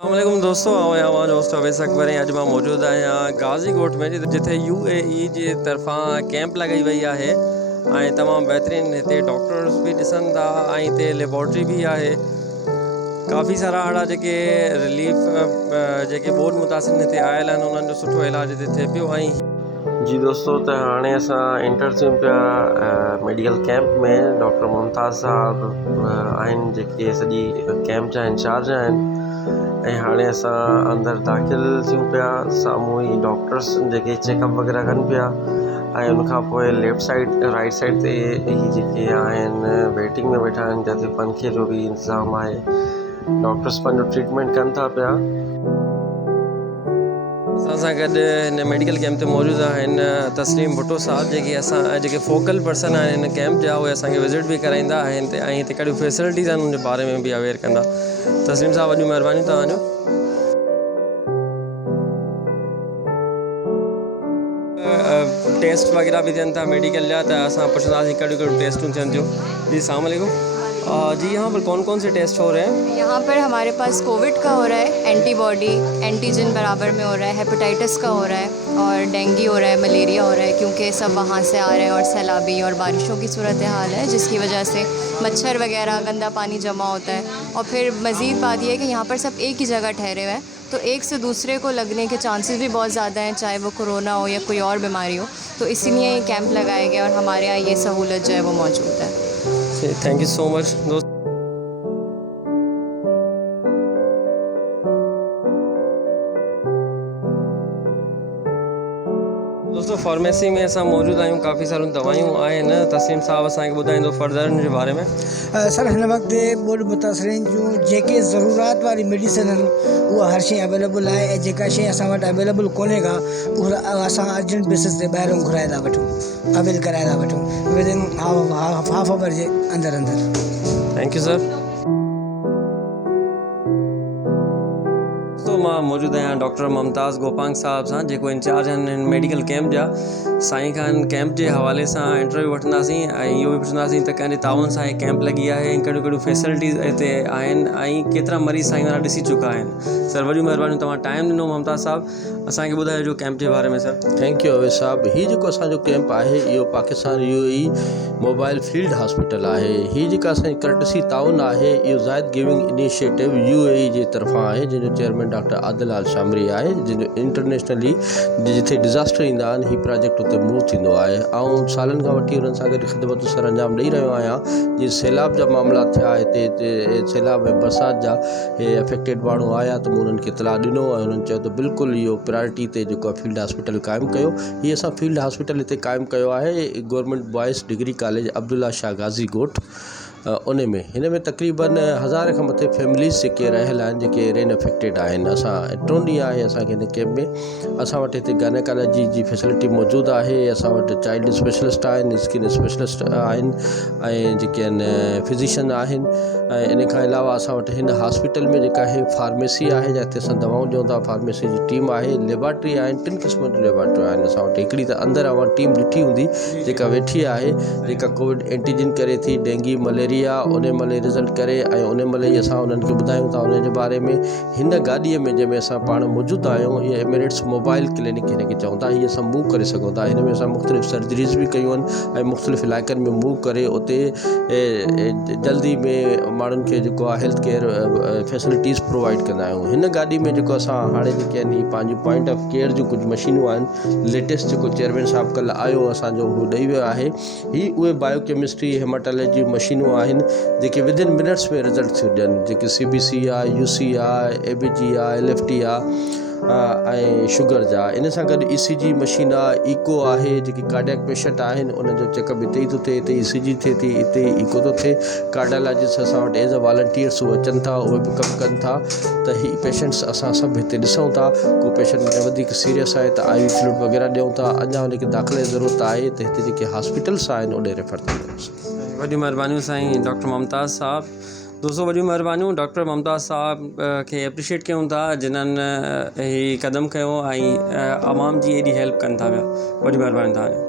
अस्सलामुअलैकुम दोस्तों, आवां दोस्त अवैस अकबर अॼु मां मौजूदु आहियां गाज़ीकोट में, जिथे UAE जी तरफ़ां कैंप लगाई वई आहे ऐं तमामु बहितरीनु हिते डॉक्टर्स बि ॾिसनि था ऐं हिते लेबॉर्ट्री भी आहे। काफ़ी सारा अहिड़ा जेके रिलीफ जेके ॿोॾि मुतासिर हिते आयल आहिनि उन्हनि जो सुठो इलाजु हिते थिए पियो। ऐं जी दोस्तों, त हाणे असां एंटर थियूं पिया मेडिकल कैंप में। डॉक्टर मुमताज़ साहब आहिनि जेके सॼी कैंप जा इंचार्ज आहिनि ऐं हाणे असां अंदरि दाख़िल थियूं पिया। साम्हूं ई डॉक्टर्स जेके चेकअप वग़ैरह कनि पिया ऐं उनखां पोइ लेफ़्ट साइड राइट साइड ते ही जेके आहिनि वेटिंग में वेठा आहिनि, जिते पंखे जो बि इंतज़ाम आहे। डॉक्टर्स पंहिंजो ट्रीटमेंट कनि था पिया। असां सां गॾु हिन मेडिकल कैंप ते मौजूदु आहिनि तस्लीम भुट्टो साहब, जेके फोकल पर्सन आहिनि हिन कैंप जा। उहे असांखे विज़िट बि कराईंदा आहिनि ऐं हिते कहिड़ियूं फैसिलिटीज़ आहिनि उन जे बारे में बि अवेयर कंदा। तस्लीम साहब, वॾी महिरबानी तव्हांजो। टेस्ट वग़ैरह भी थियनि था मेडिकल जा, त असां पुछंदासीं कहिड़ियूं कहिड़ियूं टेस्टूं थियनि थियूं। जी अस्सलाम वालेकुम। जी यहाँ पर कौन कौन से टेस्ट हो रहे हैं? यहाँ पर हमारे पास कोविड का हो रहा है, एंटीबॉडी एंटीजन बराबर में हो रहा है, हेपेटाइटिस का हो रहा है और डेंगू हो रहा है, मलेरिया हो रहा है, क्योंकि सब वहाँ से आ रहे हैं और सैलाबी और बारिशों की सूरत हाल है, जिसकी वजह से मच्छर वगैरह गंदा पानी जमा होता है। और फिर मज़ीद बात यह है कि यहाँ पर सब एक ही जगह ठहरे हुए हैं, तो एक से दूसरे को लगने के चांसेस भी बहुत ज़्यादा हैं, चाहे वो कोरोना हो या कोई और बीमारी हो। तो इसीलिए ये कैंप लगाया गया और हमारे यहाँ ये सहूलत जो है वो मौजूद है। थैंक यू सो मच दोस्त। दोस्तों, फार्मेसी में असां मौजूदु आहियूं। काफ़ी सारियूं दवायूं आहिनि। तस्लीम साहब असांखे ॿुधाईंदो फर्दर हिन जे बारे में। सर, हिन वक़्तु ॿोॾि मुतासिरीन जूं जेके ज़रूरात वारी मेडिसिन आहिनि उहा हर शइ अवेलेबल आहे, ऐं जेका शइ असां वटि अवेलेबल कोन्हे का उहा असां अर्जेंट बेसिस ते ॿाहिरों घुराए था वठूं, अवेल कराए था वठूं विदिन हाफ आवर जे अंदरि। Thank you sir. मां मौजूदु आहियां डॉक्टर मुमताज़ गोपांग साहब सां, जेको इंचार्ज आहिनि मेडिकल कैंप जा। साईं खान कैंप जे हवाले सां इंटरव्यू वठंदासीं ऐं इहो बि पुछंदासीं त कंहिंजे ताउन सां इहे कैंप लॻी आहे ऐं कहिड़ियूं कहिड़ियूं फैसिलिटीज़ हिते आहिनि ऐं केतिरा मरीज़ साईं वारा ॾिसी चुका आहिनि। सर, वॾियूं महिरबानियूं, तव्हां टाइम ॾिनो। मुमताज़ साहब, असांखे ॿुधाइजो कैंप जे बारे में। सर, थैंक यू अवैस साहब। हीउ जेको असांजो कैंप आहे इहो Pakistan UAE mobile field hospital आहे। हीअ जेका असांजी कर्टसी ताउन आहे इहो ज़ायद गिविंग इनिशिएटिव UAE जे तरफ़ां आहे, जंहिंजो चेयरमैन डॉक्टर आदिल आल शामरी आहे, जंहिंजो इंटरनेशनली जिथे डिज़ास्टर ईंदा आहिनि हीउ प्रोजेक्ट उते मूव थींदो आहे। ऐं सालनि खां वठी हुननि सां गॾु ख़िदमत सर अंजाम ॾेई रहियो आहियां। जीअं सैलाब जा मामला थिया हिते सैलाब ऐं बरसाति जा अफेक्टेड माण्हू आया त मूं उन्हनि खे इतलाह ॾिनो ऐं उन्हनि चयो त बिल्कुलु इहो प्रायोरिटी ते जेको आहे फील्ड हॉस्पिटल क़ाइमु कयो। हीअ असां फील्ड हॉस्पिटल हिते क़ाइमु कयो आहे government boys degree college Abdullah शाह गाज़ी ॻोठ उन में। हिन में तक़रीबन 1000 खां मथे फैमिलीज़ जेके रहियल आहिनि, जेके रेन अफेक्टेड आहिनि। असां 3 ॾींहं आहे असांखे हिन कैंप में। असां वटि हिते गायनेकोलॉजी जी फैसिलिटी मौजूदु आहे। असां वटि चाइल्ड स्पेशलिस्ट आहिनि, स्किन स्पेशलिस्ट आहिनि ऐं जेके आहिनि फिज़िशियन आहिनि। ऐं इन खां अलावा असां वटि हिन हॉस्पिटल में जेका आहे फार्मेसी आहे, जिते असां दवाऊं ॾियूं था। फार्मेसी जी टीम आहे, लेबॉर्ट्री आहिनि, 3 क़िस्म जूं लेबॉर्ट्रियूं आहिनि असां वटि। हिकिड़ी त अंदरि अवां टीम ॾिठी हूंदी जेका वेठी आहे, जेका कोविड एंटीजन करे थी, डेंगू मलेरिया उन महिल रिज़ल्ट करे ऐं उन महिल ई असां उन्हनि खे ॿुधायूं था उन जे बारे में। हिन गाॾीअ में जंहिंमें असां पाण मौजूदु आहियूं, इहा एमिरेट्स मोबाइल क्लिनिक हिन खे चऊं था। हीअ असां मूव करे सघूं था। हिन में असां मुख़्तलिफ़ सर्जरीज़ बि कयूं आहिनि ऐं मुख़्तलिफ़ इलाइक़नि में मूव करे उते जल्दी में माण्हुनि खे जेको आहे हेल्थ केयर फैसिलिटीज़ प्रोवाइड कंदा आहियूं। हिन गाॾी में जेको असां हाणे जेके आहिनि पंहिंजूं पॉइंट ऑफ केयर जूं कुझु मशीनूं आहिनि। लेटेस्ट जेको चेयरमैन साहब कल्ह आयो असांजो उहो ॾेई वियो आहे। ही उहे बायोकेमिस्ट्री हेमाटोलॉजी मशीनूं आहिनि जेके विदिन मिनट्स में रिज़ल्ट थियूं ॾियनि, जेके CBC आहे, UC आहे, ABG आहे, LFT आहे ऐं शुगर जा। इन सां गॾु ECG मशीन आहे, ईको आहे। जेके कार्डियक पेशेंट आहिनि उन्हनि जो चेकअप हिते ई थो थिए, हिते ECG थिए थी, हिते ईको थो थिए। कार्डियोलॉजिस्ट असां वटि एज़ अ वॉलंटियर्स उहे अचनि था, उहे बि कमु कनि था। त ही पेशेंट्स असां सभु हिते ॾिसूं था। को पेशेंट में वधीक सीरियस आहे त IV फ्लूइड वग़ैरह ॾियूं था। अञा हुनखे दाख़िले जी ज़रूरत आहे त हिते जेके हॉस्पिटल्स आहिनि उॾे रेफर था कयूं। वॾियूं महिरबानियूं साईं डॉक्टर मुमताज़ साहब। दोस्तों, वॾियूं महिरबानियूं। डॉक्टर मुमताज़ साहब खे एप्रिशिएट कयूं था, जिन्हनि हीउ क़दम कयो ऐं आवाम जी एॾी हेल्प कनि था पिया। वॾी महिरबानी तव्हांजी।